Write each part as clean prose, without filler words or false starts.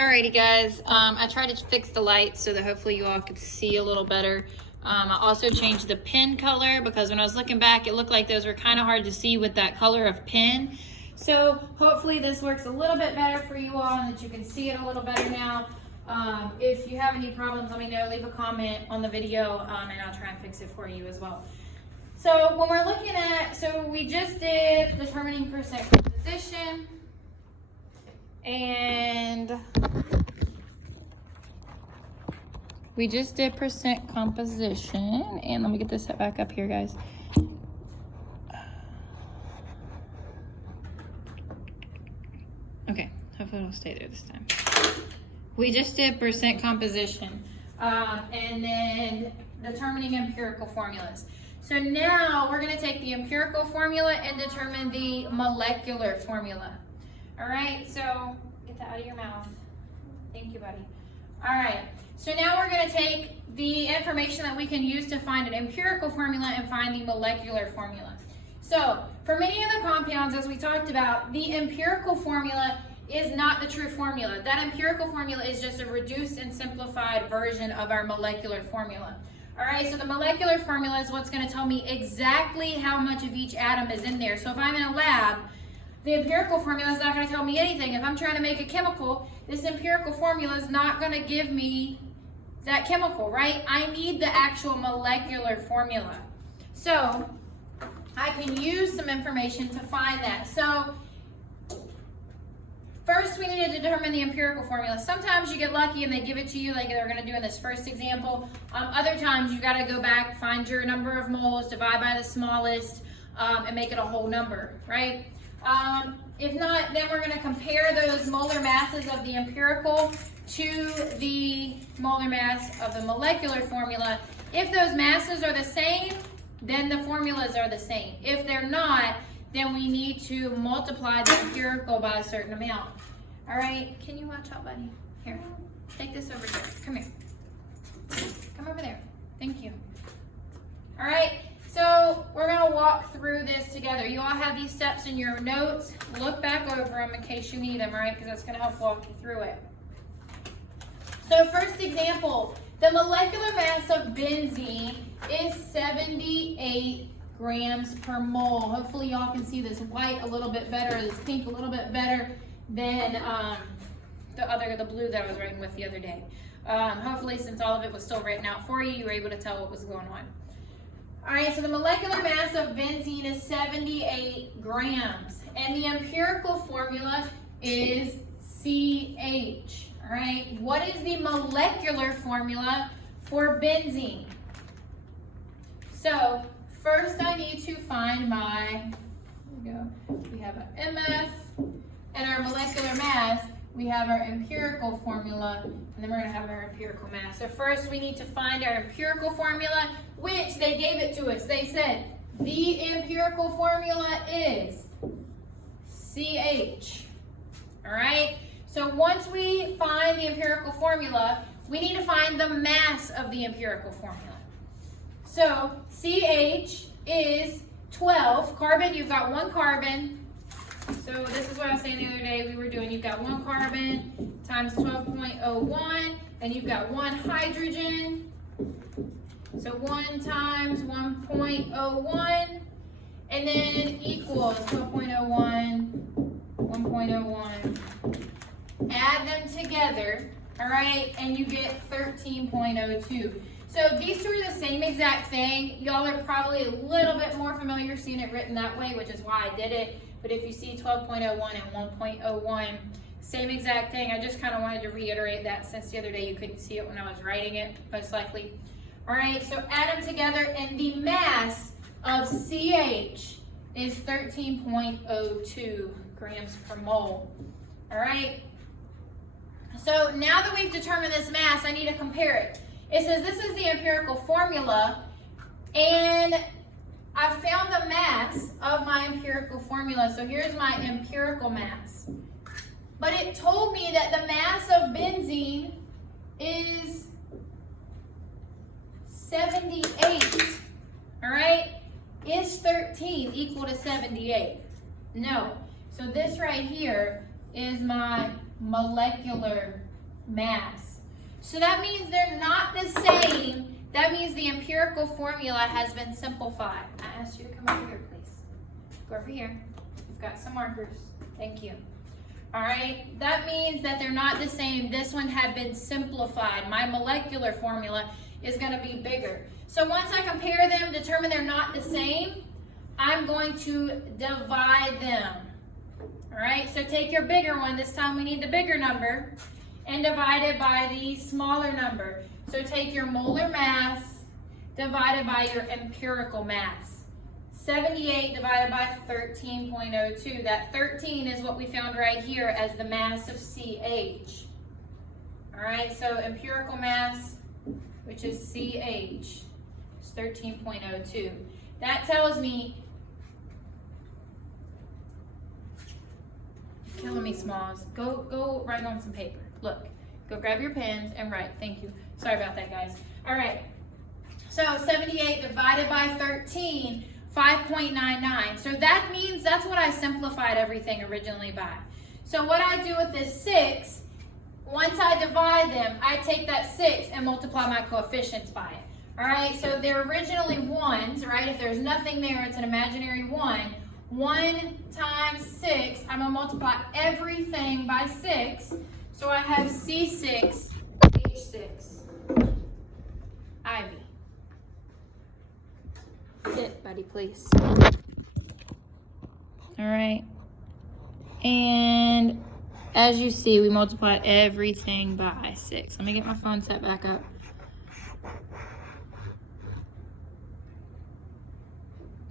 Alrighty guys, I tried to fix the lights so that hopefully you all could see a little better. I also changed the pen color because when I was looking back it looked like those were kind of hard to see with that color of pen. So hopefully this works a little bit better for you all and that you can see it a little better now. If you have any problems, let me know, leave a comment on the video and I'll try and fix it for you as well. So when we're looking at, so we just did determining percent composition. And we just did percent composition, and let me get this set back up here, guys. Okay, hopefully it'll stay there this time. We just did percent composition, and then determining empirical formulas. So now we're going to take the empirical formula and determine the molecular formula. All right, so get that out of your mouth. Thank you, buddy. All right, so now we're going to take the information that we can use to find an empirical formula and find the molecular formula. So for many of the compounds, as we talked about, the empirical formula is not the true formula. That empirical formula is just a reduced and simplified version of our molecular formula. All right, so the molecular formula is what's going to tell me exactly how much of each atom is in there. So if I'm in a lab, the empirical formula is not going to tell me anything. If I'm trying to make a chemical, this empirical formula is not going to give me that chemical, right? I need the actual molecular formula. So I can use some information to find that. So first we need to determine the empirical formula. Sometimes you get lucky and they give it to you like they're going to do in this first example. Other times you got to go back, find your number of moles, divide by the smallest, and make it a whole number, right? If not, then we're going to compare those molar masses of the empirical to the molar mass of the molecular formula. If those masses are the same, then the formulas are the same. If they're not, then we need to multiply the empirical by a certain amount. All right, can you watch out, buddy? Here, take this over here. Come here. Come over there. Thank you. All right. So we're going to walk through this together. You all have these steps in your notes. Look back over them in case you need them, right? Because that's going to help walk you through it. So first example, the molecular mass of benzene is 78 grams per mole. Hopefully y'all can see this white a little bit better, this pink a little bit better than the blue that I was writing with the other day. Hopefully since all of it was still written out for you, you were able to tell what was going on. All right, so the molecular mass of benzene is 78 grams, and the empirical formula is CH. All right, what is the molecular formula for benzene? So first I need to find my, here we go, we have an MF, and our molecular mass, we have our empirical formula, and then we're going to have our empirical mass. So first we need to find our empirical formula, which they gave it to us. They said the empirical formula is CH. All right? So once we find the empirical formula, we need to find the mass of the empirical formula. So CH is 12. Carbon, you've got one carbon. So this is what I was saying the other day we were doing. You've got one carbon times 12.01, and you've got one hydrogen. So 1 times 1.01, and then equals 12.01, 1.01. Add them together, all right, and you get 13.02. So these two are the same exact thing. Y'all are probably a little bit more familiar seeing it written that way, which is why I did it. But if you see 12.01 and 1.01, same exact thing. I just kind of wanted to reiterate that since the other day you couldn't see it when I was writing it, most likely. All right, so add them together, and the mass of CH is 13.02 grams per mole. All right. So now that we've determined this mass, I need to compare it. It says this is the empirical formula, and I found the mass of my empirical formula. So here's my empirical mass. But it told me that the mass of benzene is 78. All right? Is 13 equal to 78? No. So this right here is my molecular mass. So that means they're not the same. That means the empirical formula has been simplified. I asked you to come over here, please. Go over here. We've got some markers. Thank you. All right, that means that they're not the same. This one had been simplified. My molecular formula is going to be bigger. So once I compare them, determine they're not the same, I'm going to divide them. All right, so take your bigger one. This time we need the bigger number and divide it by the smaller number. So take your molar mass divided by your empirical mass. 78 divided by 13.02. That 13 is what we found right here as the mass of CH. All right, so empirical mass, which is CH, is 13.02. That tells me, you're killing me, Smalls. Go write on some paper. Look, go grab your pens and write. Thank you. Sorry about that, guys. All right, so 78 divided by 13, 5.99. So that means that's what I simplified everything originally by. So what I do with this 6, once I divide them, I take that 6 and multiply my coefficients by it. All right, so they're originally 1s, right? If there's nothing there, it's an imaginary 1. 1 times 6, I'm gonna multiply everything by 6. So I have C6, H6, Ivy. Sit, buddy, please. All right. And as you see, we multiplied everything by 6. Let me get my phone set back up.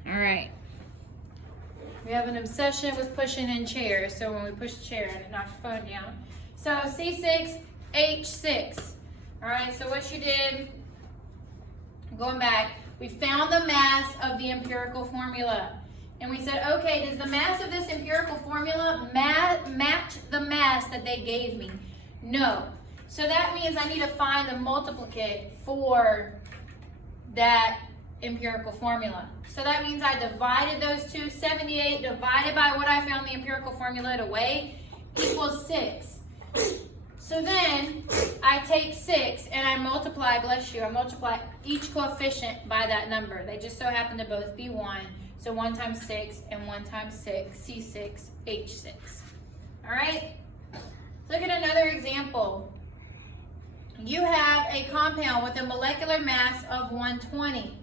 All right. We have an obsession with pushing in chairs. So when we push the chair, it knocks the phone down. So C6, H6. All right, so what you did, going back, we found the mass of the empirical formula. And we said, okay, does the mass of this empirical formula match the mass that they gave me? No. So that means I need to find the multiplicate for that empirical formula. So that means I divided those two. 78 divided by what I found the empirical formula to weigh equals 6. So then I take 6 and I multiply, bless you, I multiply each coefficient by that number. They just so happen to both be 1. So 1 times 6 and 1 times 6, C6, H6. All right? Look at another example. You have a compound with a molecular mass of 120.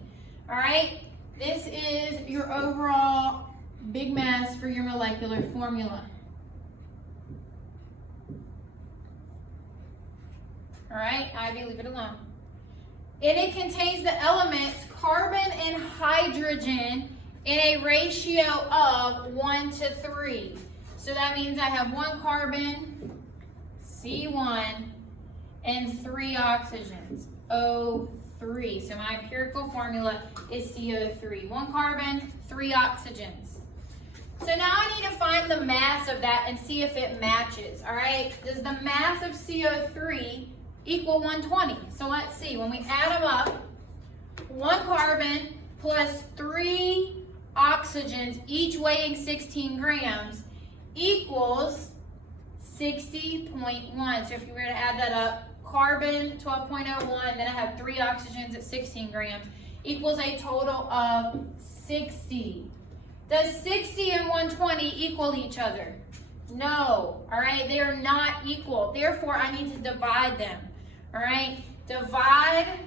All right? This is your overall big mass for your molecular formula. All right, Ivy, leave it alone. And it contains the elements carbon and hydrogen in a ratio of 1 to 3. So that means I have 1 carbon, C1, and 3 oxygens, O3. So my empirical formula is CO3. 1 carbon, 3 oxygens. So now I need to find the mass of that and see if it matches, all right? Does the mass of CO3 equal 120? So let's see, when we add them up, 1 carbon plus 3 oxygens, each weighing 16 grams, equals 60.1. So if you were to add that up, carbon 12.01, then I have 3 oxygens at 16 grams, equals a total of 60. Does 60 and 120 equal each other? No, all right, they are not equal. Therefore, I need to divide them. All right, divide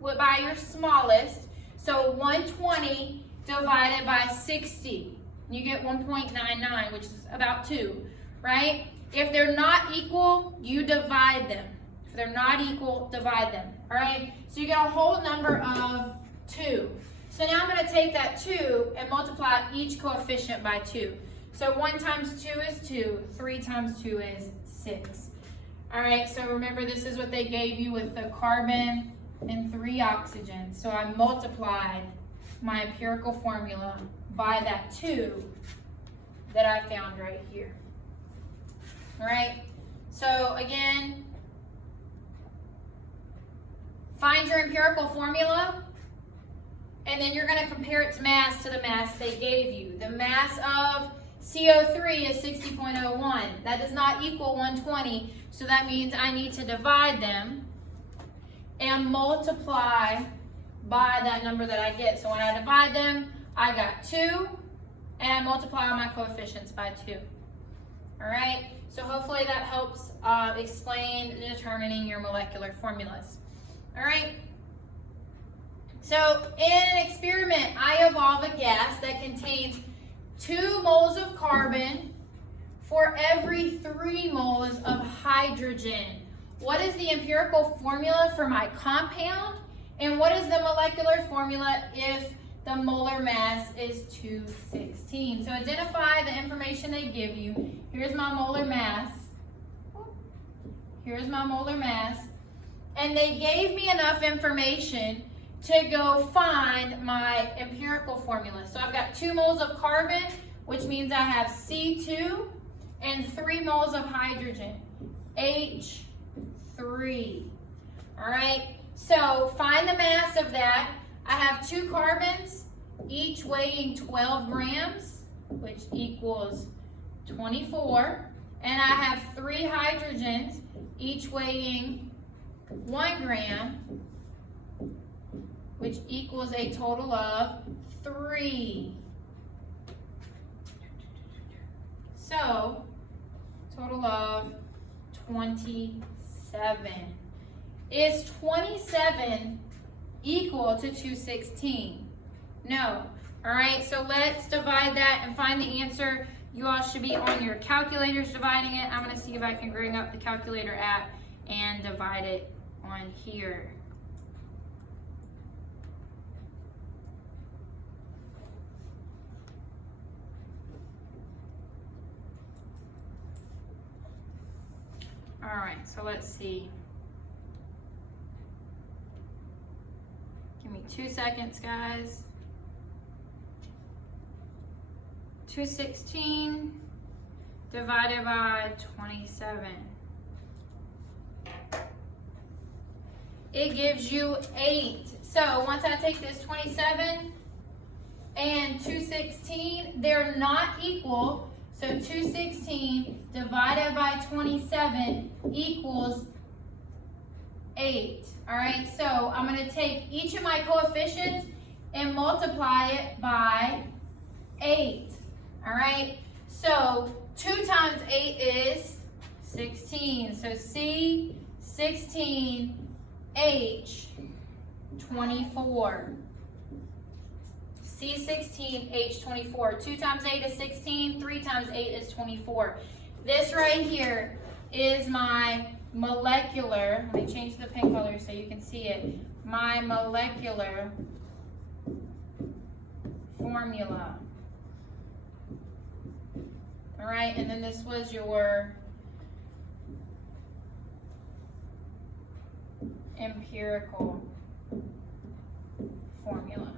by your smallest. So 120 divided by 60, you get 1.99, which is about 2, right? If they're not equal, you divide them. If they're not equal, divide them, all right? So you get a whole number of 2. So now I'm going to take that 2 and multiply each coefficient by 2. So 1 times 2 is 2, 3 times 2 is 6. All right, so remember this is what they gave you with the carbon and 3 oxygens. So I multiplied my empirical formula by that 2 that I found right here. All right, so again, find your empirical formula, and then you're going to compare its mass to the mass they gave you. The mass of CO3 is 60.01. That does not equal 120, so that means I need to divide them and multiply by that number that I get. So when I divide them, I got 2, and I multiply all my coefficients by 2. All right, so hopefully that helps explain determining your molecular formulas. All right, so in an experiment, I evolve a gas that contains 2 moles of carbon for every 3 moles of hydrogen. What is the empirical formula for my compound? And what is the molecular formula if the molar mass is 216? So identify the information they give you. Here's my molar mass. Here's my molar mass. And they gave me enough information to go find my empirical formula. So I've got 2 moles of carbon, which means I have C2, and 3 moles of hydrogen, H3. All right, so find the mass of that. I have 2 carbons, each weighing 12 grams, which equals 24. And I have 3 hydrogens, each weighing 1 gram, which equals a total of 3. So, total of 27. Is 27 equal to 216? No. All right, so let's divide that and find the answer. You all should be on your calculators dividing it. I'm going to see if I can bring up the calculator app and divide it on here. All right, so let's see. Give me 2 seconds, guys. 216 divided by 27. It gives you 8. So once I take this 27 and 216, they're not equal. So 216 divided by 27 equals 8. All right, so I'm going to take each of my coefficients and multiply it by 8. All right, so 2 times 8 is 16. So C, 16, H, 24. C16, H24. 2 times 8 is 16. 3 times 8 is 24. This right here is my molecular, let me change the pen color so you can see it, my molecular formula. All right, and then this was your empirical formula.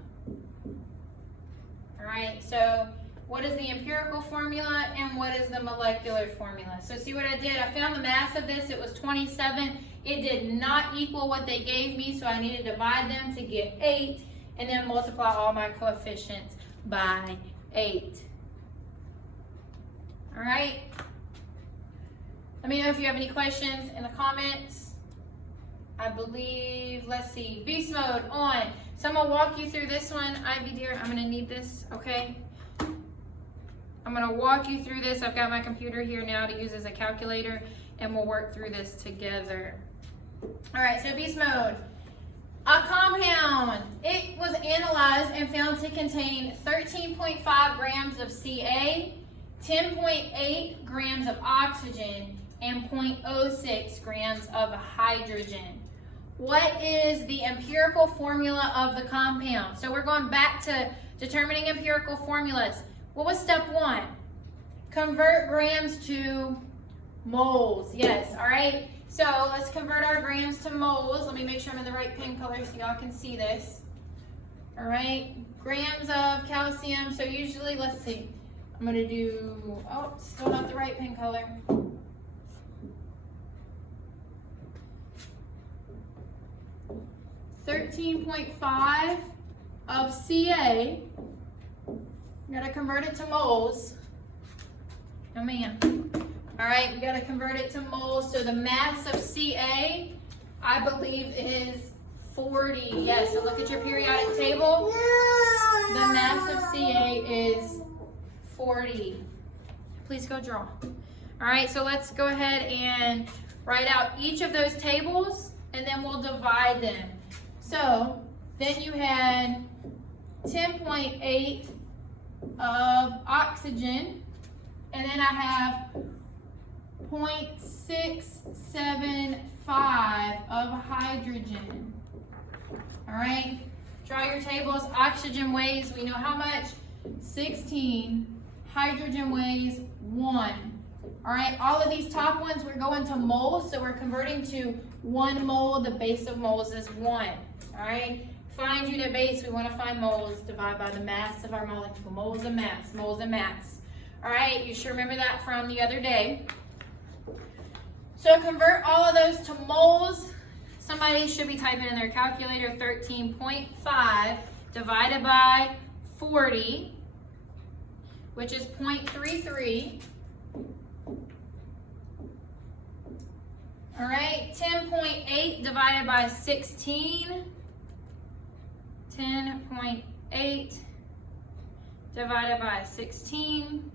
All right, so what is the empirical formula and what is the molecular formula? So see what I did? I found the mass of this. It was 27. It did not equal what they gave me, so I need to divide them to get 8 and then multiply all my coefficients by 8. All right? Let me know if you have any questions in the comments. I believe, let's see, beast mode on. So I'm going to walk you through this one. Ivy dear, I'm going to need this, okay? I'm going to walk you through this. I've got my computer here now to use as a calculator, and we'll work through this together. All right, so beast mode. A compound. It was analyzed and found to contain 13.5 grams of Ca, 10.8 grams of oxygen, and 0.06 grams of hydrogen. What is the empirical formula of the compound? So we're going back to determining empirical formulas. What was step 1? Convert grams to moles. Yes, all right. So let's convert our grams to moles. Let me make sure I'm in the right pen color so y'all can see this. All right, grams of calcium. So usually, let's see, I'm gonna do, oh, still not the right pen color. .5 of Ca. I'm gonna convert it to moles. No ma'am. All right, we gotta convert it to moles. So the mass of Ca, I believe, is 40. Yes, so look at your periodic table. The mass of Ca is 40. Please go draw. All right, so let's go ahead and write out each of those tables, and then we'll divide them. So then you had 10.8 of oxygen, and then I have 0.675 of hydrogen. All right, draw your tables. Oxygen weighs, we know how much? 16. Hydrogen weighs 1. All right, all of these top ones, we're going to moles, so we're converting to 1 mole. The base of moles is 1. All right, find unit base, we want to find moles. Divide by the mass of our molecule. Moles and mass, moles and mass. All right, you should remember that from the other day. So convert all of those to moles. Somebody should be typing in their calculator 13.5 divided by 40, which is 0.33. All right, 10.8 divided by 16. 10.8 divided by 16.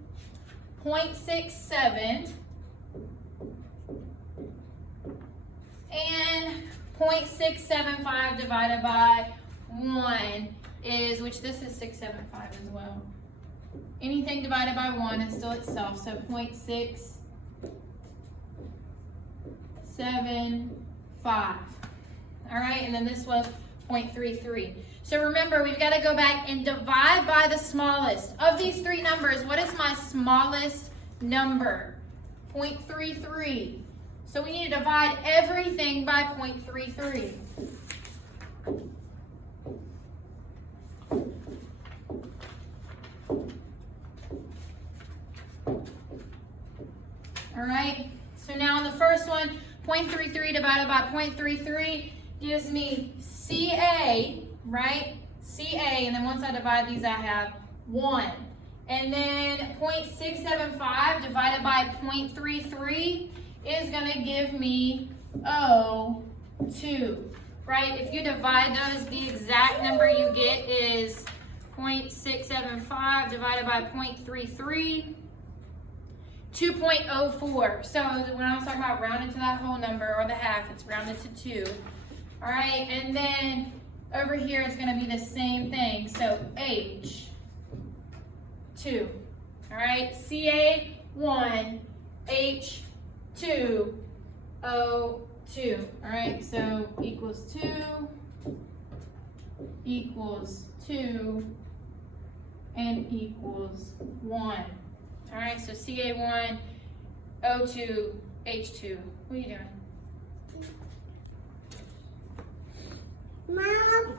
0.67. And 0.675 divided by 1 is, which this is 675 as well. Anything divided by 1 is still itself, so 0.675. All right, and then this was 0.33. So remember, we've got to go back and divide by the smallest. Of these 3 numbers, what is my smallest number? 0.33. So we need to divide everything by 0.33. All right, so now in the first one, 0.33 divided by 0.33 gives me Ca, right? Ca, and then once I divide these, I have 1. And then 0.675 divided by 0.33 is going to give me O2, right? If you divide those, the exact number you get is 0.675 divided by 0.33, 2.04. So when I was talking about rounding to that whole number or the half, it's rounded to 2. All right, and then over here it's going to be the same thing. So H2. All right, Ca1, H2, O2. All right, so equals 2, and equals 1. All right, so Ca1, O2, H2. What are you doing?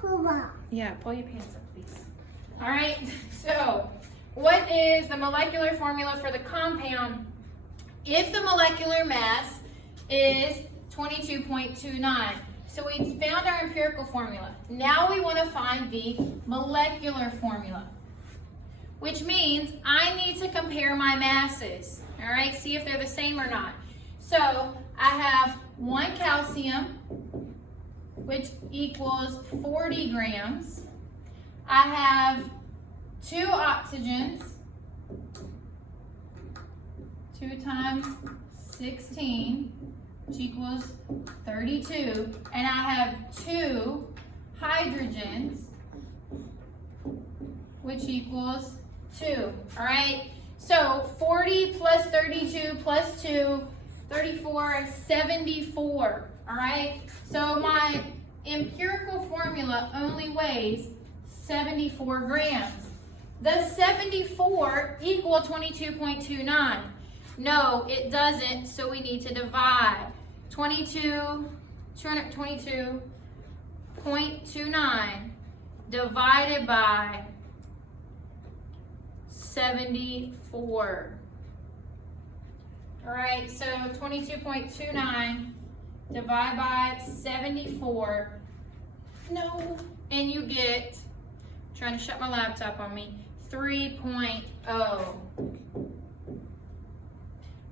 Mama. Yeah, pull your pants up, please. All right, so what is the molecular formula for the compound if the molecular mass is 22.29? So we found our empirical formula. Now we want to find the molecular formula, which means I need to compare my masses. All right, see if they're the same or not. So I have 1 calcium, which equals 40 grams. I have 2 oxygens, 2 times 16, which equals 32. And I have 2 hydrogens, which equals 2. All right, so 40 plus 32 plus 2, 34, 74. All right, so my empirical formula only weighs 74 grams. Does 74 equal 22.29? No, it doesn't, so we need to divide. 222.29 divided by 74. All right, so 22.29 divide by 74. No, and you get, trying to shut my laptop on me, 3.0.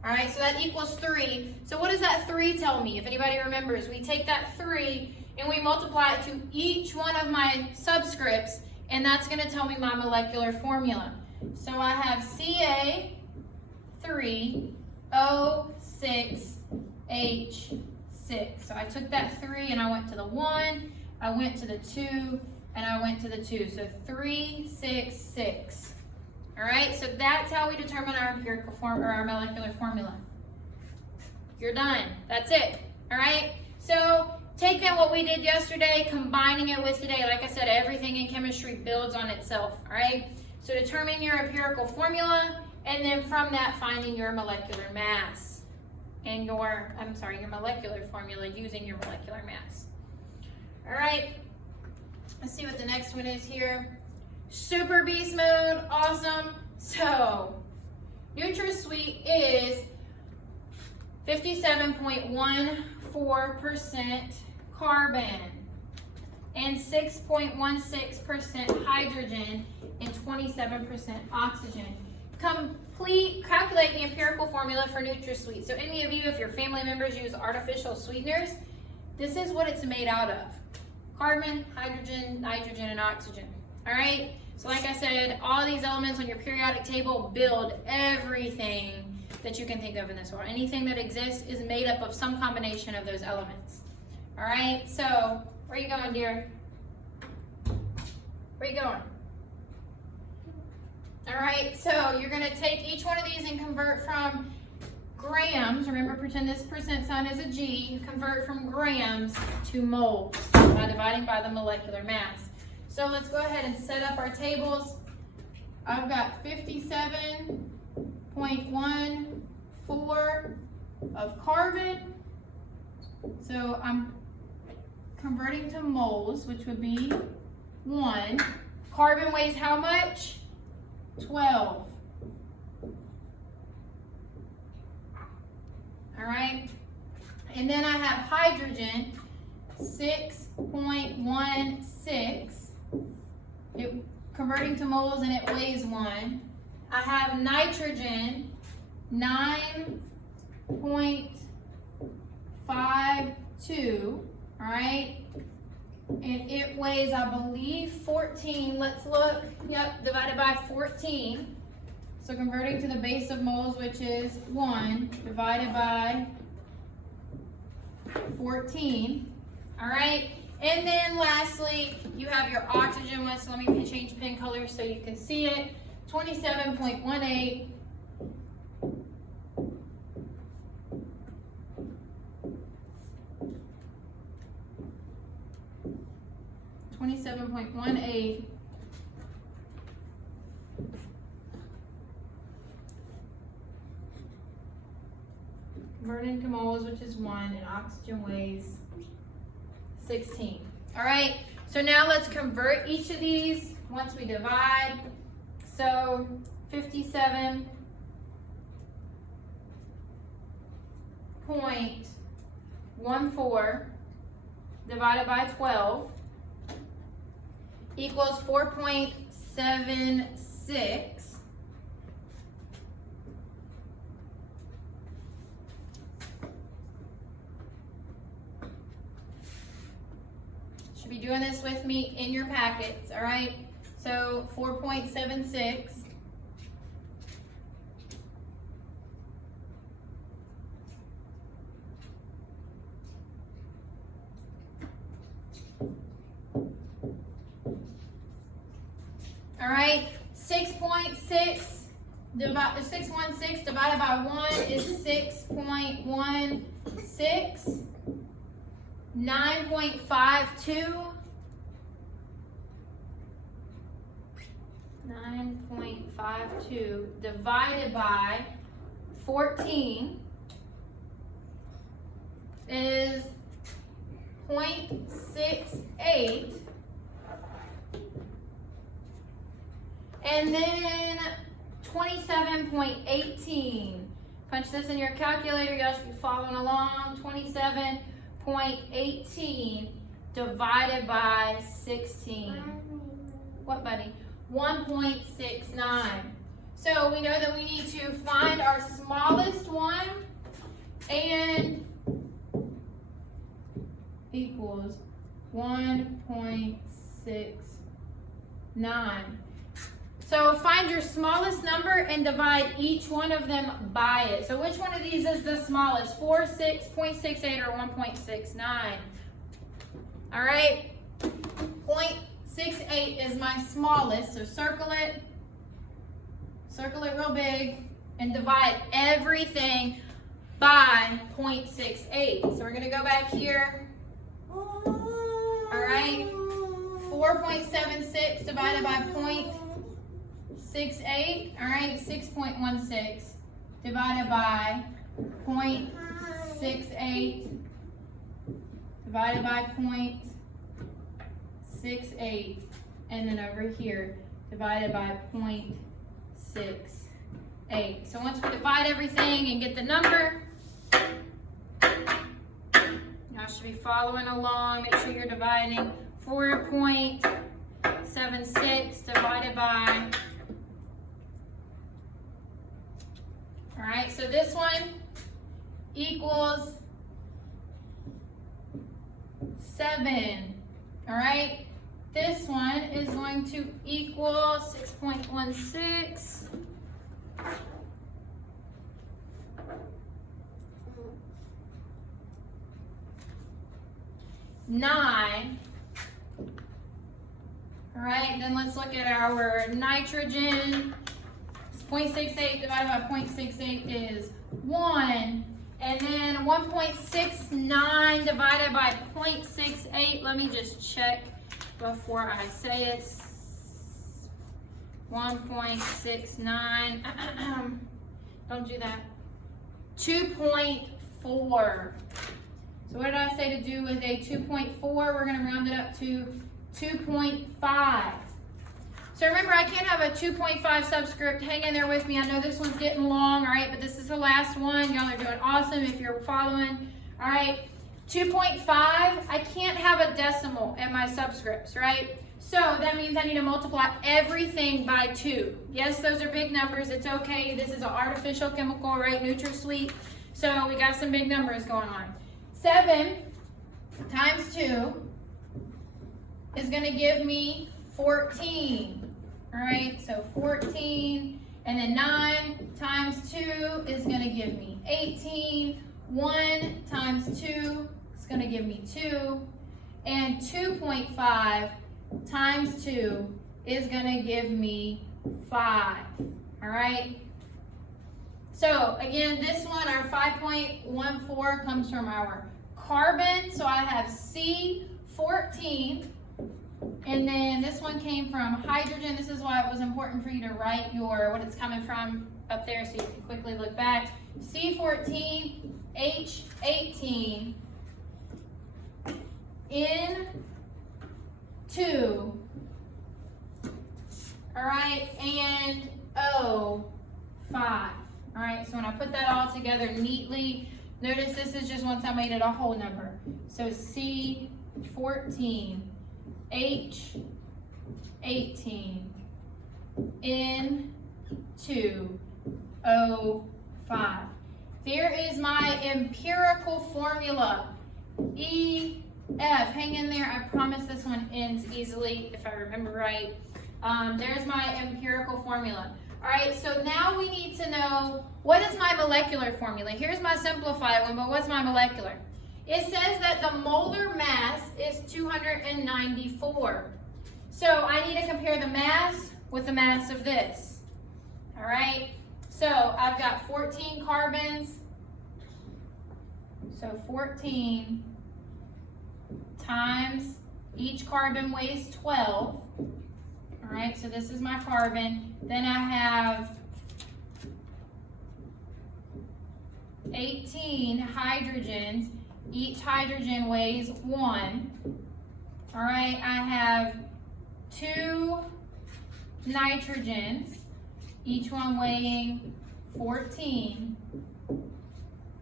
All right, so that equals 3. So what does that 3 tell me? If anybody remembers, we take that 3 and we multiply it to each one of my subscripts, and that's going to tell me my molecular formula. So I have Ca3O6H6. So I took that 3 and I went to the 1, I went to the 2, and I went to the 2. So 3, 6, 6. All right, so that's how we determine our empirical form or our molecular formula. You're done. That's it. All right, so taking what we did yesterday, combining it with today. Like I said, everything in chemistry builds on itself. All right, so determining your empirical formula, and then from that finding your molecular mass and your molecular formula using your molecular mass. All right, let's see what the next one is here. Super beast mode, awesome. So NutraSweet is 57.14% carbon and 6.16% hydrogen and 27% oxygen. Calculate the empirical formula for NutraSweet. So any of you, if your family members use artificial sweeteners, this is what it's made out of. Carbon, hydrogen, nitrogen, and oxygen. All right, so like I said, all these elements on your periodic table build everything that you can think of in this world. Anything that exists is made up of some combination of those elements. All right, so where are you going, dear? Where are you going? All right, so you're going to take each one of these and convert from grams. Remember, pretend this percent sign is a G. Convert from grams to moles by dividing by the molecular mass. So let's go ahead and set up our tables. I've got 57.14 of carbon. So I'm converting to moles, which would be 1. Carbon weighs how much? 12. All right. And then I have hydrogen, 6.16. Converting to moles, and it weighs 1. I have nitrogen, 9.52, all right? And it weighs, I believe, 14. Let's look. Yep, divided by 14. So converting to the base of moles, which is 1, divided by 14, all right? And then lastly, you have your oxygen one. So let me change pen color so you can see it. 27.18. Converting to moles, which is 1, and oxygen weighs 16. All right, so now let's convert each of these once we divide. So 57.14 divided by 12 equals 4.76. Should be doing this with me in your packets, all right? So 4.76 all right, 616 divided by 1 is 6.16. 9.52. 9.52 divided by 14 is 0.68. And then 27.18. Punch this in your calculator. Y'all should be following along. 27.18 divided by 16. What, buddy? 1.69. So we know that we need to find our smallest one and equals 1.69. So find your smallest number and divide each one of them by it. So which one of these is the smallest? 0.68 or 1.69? All right, 0.68 is my smallest, so circle it real big, and divide everything by 0.68. So we're gonna go back here. All right, 4.76 divided by 0.68, all right, 6.16 divided by 0.68 divided by 0.68, and then over here divided by 0.68. So once we divide everything and get the number, y'all should be following along. Make sure you're dividing 4.76 divided by, all right, so this one equals 7. All right, this one is going to equal 6.16. Nine. All right, then let's look at our nitrogen. 0.68 divided by 0.68 is 1. And then 1.69 divided by 0.68. Let me just check before I say it. 1.69. Don't do that. 2.4. So what did I say to do with a 2.4? We're going to round it up to 2.5. So remember, I can't have a 2.5 subscript. Hang in there with me. I know this one's getting long, all right, but this is the last one. Y'all are doing awesome if you're following. All right, 2.5, I can't have a decimal in my subscripts, right? So that means I need to multiply everything by 2. Yes, those are big numbers. It's okay. This is an artificial chemical, right? NutraSweet. So we got some big numbers going on. 7 times 2 is going to give me 14. All right, so 14, and then 9 times 2 is going to give me 18. 1 times 2 is going to give me 2. And 2.5 times 2 is going to give me 5. All right. So again, this one, our 5.14 comes from our carbon. So I have C14. And then this one came from hydrogen. This is why it was important for you to write what it's coming from up there so you can quickly look back. C14, H18, N2, all right, and O5. All right, so when I put that all together neatly, notice this is just once I made it a whole number. So C14, H18, N2, O5. There is my empirical formula. EF, hang in there. I promise this one ends easily if I remember right. There's my empirical formula. All right, so now we need to know, what is my molecular formula? Here's my simplified one, but what's my molecular? It says that the molar mass is 294. So I need to compare the mass with the mass of this. All right, so I've got 14 carbons. So 14 times, each carbon weighs 12. All right, so this is my carbon. Then I have 18 hydrogens. Each hydrogen weighs 1. All right, I have 2 nitrogens, each one weighing 14.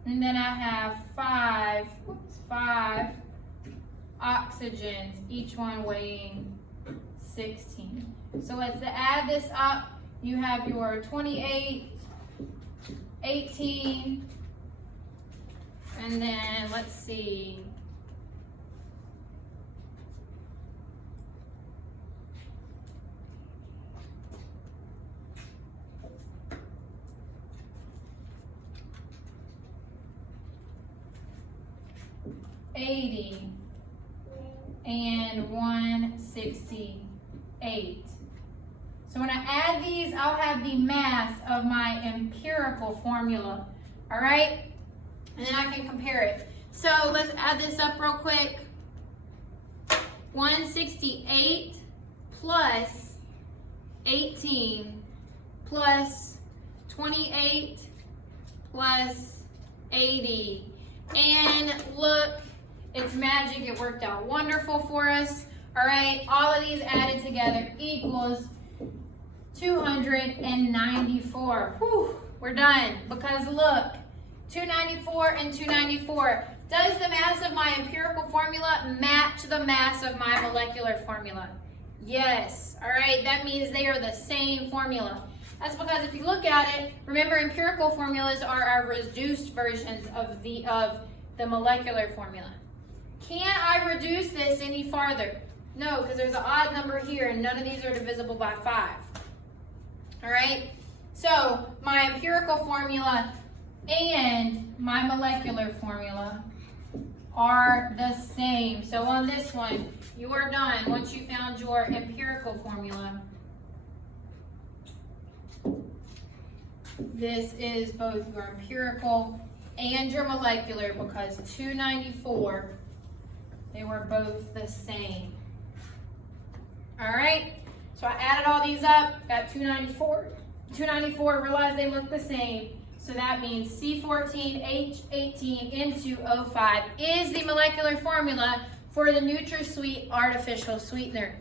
And then I have 5 oxygens, each one weighing 16. So let's add this up You have your 28, 18, and then let's see. $80 and 168. So when I add these, I'll have the mass of my empirical formula. All right? And then I can compare it. So let's add this up real quick. 168 plus 18 plus 28 plus 80. And look, it's magic. It worked out wonderful for us. All right, all of these added together equals 294. Whew, we're done. Because look, 294 and 294. Does the mass of my empirical formula match the mass of my molecular formula? Yes. All right, that means they are the same formula. That's because if you look at it, remember empirical formulas are our reduced versions of the molecular formula. Can I reduce this any farther? No, because there's an odd number here and none of these are divisible by 5. All right, so my empirical formula and my molecular formula are the same. So on this one, you are done once you found your empirical formula. This is both your empirical and your molecular because 294, they were both the same. All right, so I added all these up, got 294, realized they look the same. So that means C14H18 N2O5 is the molecular formula for the NutraSweet artificial sweetener.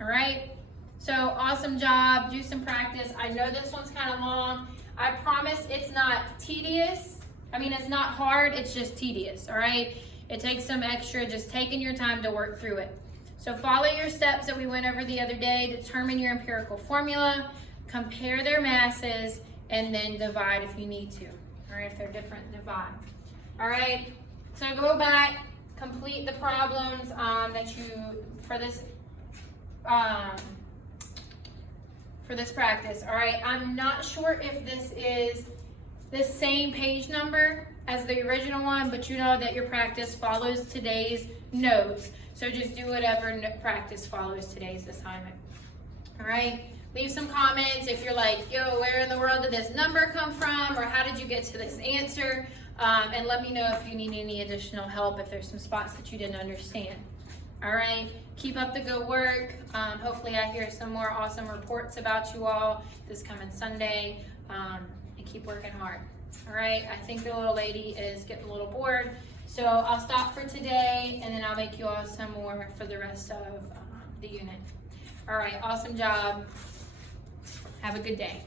All right, so awesome job, do some practice. I know this one's kind of long. I promise it's not tedious. I mean, it's not hard, it's just tedious, all right? It takes some extra, just taking your time to work through it. So follow your steps that we went over the other day, determine your empirical formula, compare their masses, and then divide if you need to. All right, if they're different, divide. All right, so go back, complete the problems for this practice. All right, I'm not sure if this is the same page number as the original one, but you know that your practice follows today's notes. So just do whatever practice follows today's assignment. All right, leave some comments if you're like, yo, where in the world did this number come from? Or how did you get to this answer? And let me know if you need any additional help, if there's some spots that you didn't understand. All right, keep up the good work. Hopefully I hear some more awesome reports about you all this coming Sunday. And keep working hard. All right, I think the little lady is getting a little bored. So I'll stop for today and then I'll make you all some more for the rest of the unit. All right, awesome job. Have a good day.